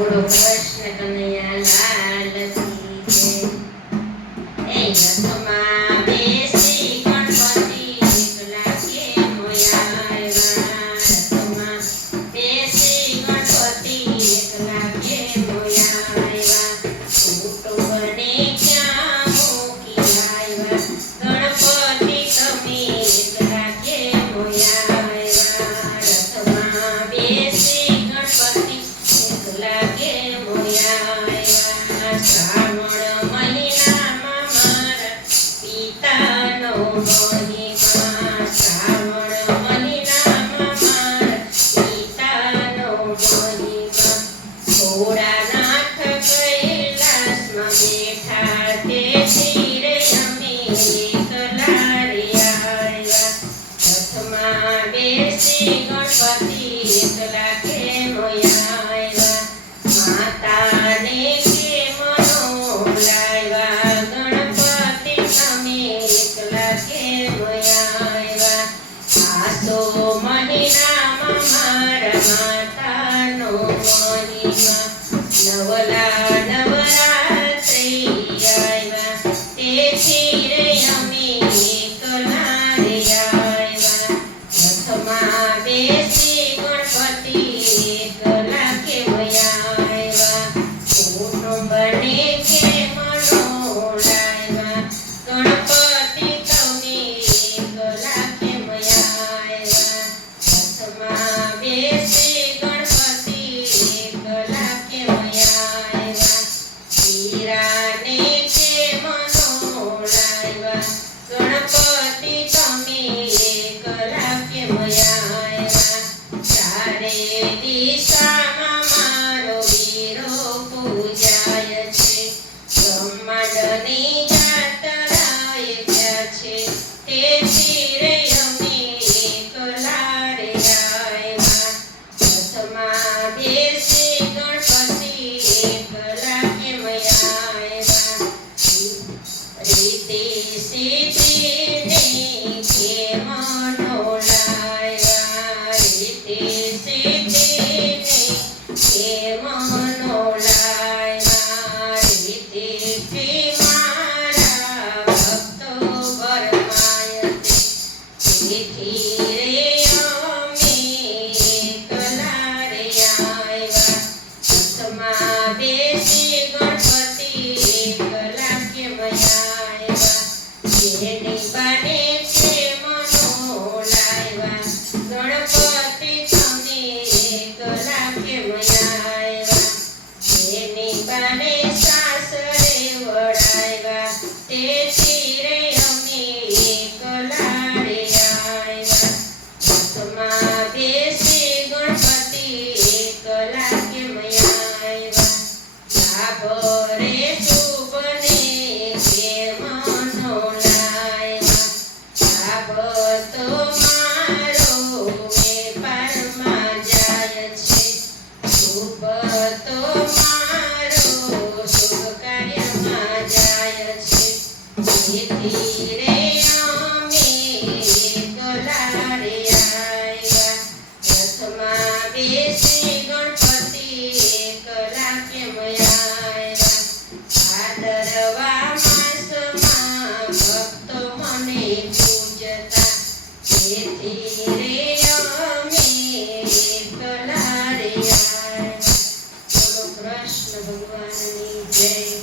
બોલો કૃષ્ણ કનૈયા લાલ કી જય। એ રથમાં બેસી ગણપતિ એકલા કેમ આવ્યા? રથમાં બેસી ગણપતિ એકલા કેમ આવ્યા? કુટુંબને ક્યાં મૂકી આવ્યા? ગણપતિ તમે એકલા કેમ આવ્યા? રથમાં બેસી ગણપતિ એકલા કેમ આવ્યા? શ્રાવણ મહિનામાં મારા પિતાનો મહિમા, શ્રાવણ મહિનામાં મારા પિતાનો મહિમા, ભોળાનાથ કૈલાસમાં બેઠા તેથી રે અમે એકલા રે આવ્યા। રથમાં બેસી ગણપતિ એકલા કેમ આવ્યા? માતાને કેમ બોલાવ્યા? ગણપતિ તમે એકલા કેમ આવ્યા? આસો મહિનામાં મારા માતાનો મહિમા, નવલા નવરાત્રિ આવ્યા તેથી રે અમે એકલા રે આવ્યા। રથમાં બેસી ગણપતિ એકલા કેમ આવ્યા? કુટુંબને કેમ બોલાવ્યા? ગણપતિ તમે એકલા કેમ આવ્યા? રથમાં બેસી ગણપતિ એકલા કેમ આવ્યા? હીરાને કેમ બોલાવ્યા? ગણપતિ તમે એકલા કેમ આવ્યા? ચારે દિશામાં મારો વીરો પૂજાય છે, બ્રહ્માંડની જાતરાએ ગયા છે તેથી રે અમે એકલા રે આવ્યા। રથમાં બેસી ગણપતિ એકલા કેમ આવ્યા? રીતિ સિદ્ધિને કેમ બોલાવ્યા? રીતિ સિદ્ધિને કેમ બોલાવ્યા? રીતિથી મારા ભક્તો ભરમાય છે તેથી રે અમે એકલા રે આવ્યા। રથમાં બેસી ગણપતિ એકલા કેમ આવ્યા? જેની બાને કેમ બોલાવ્યા? ગણપતિ તમે એકલા કેમ આવ્યા? જેની બાને સાસરે વળાવ્યા તેથી રે અમે એકલા રે આવ્યા। રથમાં બેસી ગણપતિ એકલા કેમ આવ્યા? લાભ રે શુભને કેમ બોલાવ્યા? લાભ તો મારો વેપારમાં જાય છે, શુભ તો મારો શુભ કાર્યમાં જાય છે તેથી રે અમે એકલા રે આવ્યા। રથમાં બેસી ગણપતિ એકલા કેમ આવ્યા? ભાદરવા માસમાં ભક્તો મને પૂજતા તેથી રે અમે એકલા રે આવ્યા। બોલો કૃષ્ણ ભગવાનની જય।